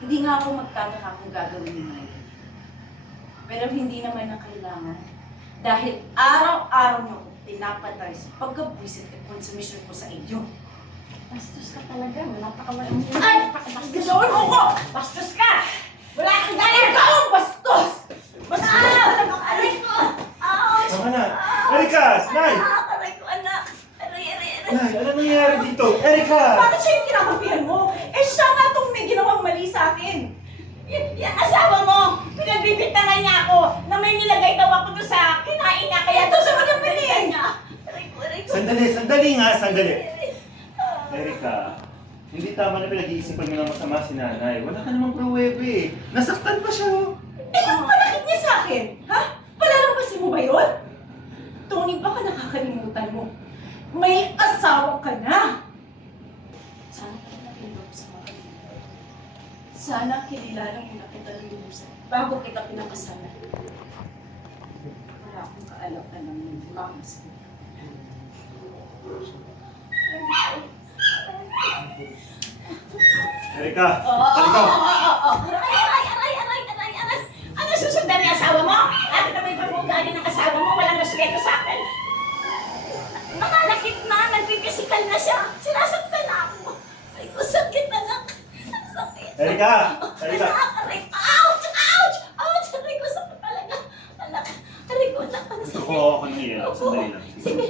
Hindi nga ako magtataka kung gagawin mo na yun. Pero hindi naman na kailangan. Dahil araw-araw mo ako pinapatay sa pagkabwisit at konsumisyon ko sa inyo. Bastos ka talaga. Napakawalang yun. Ay! Gagawin mo ko! Bastos ka! Wala kang galing! Ikaw ang bastos! Bastos talaga! Aray ko! Ouch! Tama na! Erika! Nay! Aray ko, anak! Aray. Nay, ano nangyayari dito? Erika! Bakit siya yung kinakampihan mo? Eh siya nga itong may ginawang mali sa akin. Yan asawa mo! Pinagbibintangan niya ako na may nilagay daw ako doon sa kinain niya kaya doon sa mga pilihan niya! Aray ko! Sandali nga, sandali. Erika, hindi tama na pinag-iisipan mo ng masama si nanay. Wala ka namang pruwebe. Nasaktan pa siya. Eh yung panakit niya sa akin, ha? Palalabasin mo ba yun? Tony, baka nakakalimutan mo. May asawa ka na! Sana pinakita ko sa mga kaibigan. Sana kilala mo na kita ng lubusan bago kita pinakasalan. Wala akong kaalam-alam ng mamas ko. Erika, halika. Aray! Ano susundan niya asawa mo? At ito may pag-uugali ng asawa mo, walang respeto sa akin. Nakalakit na, nagpipisikal na siya. Sinasaktan na ako. Ay ko, sakit anak. Sakit. Erika! Aray! Ouch! Aray ko, sakit talaga. Anak, aray ko, anak. Gusto ko ako ng iyan. Sandali lang. Sige.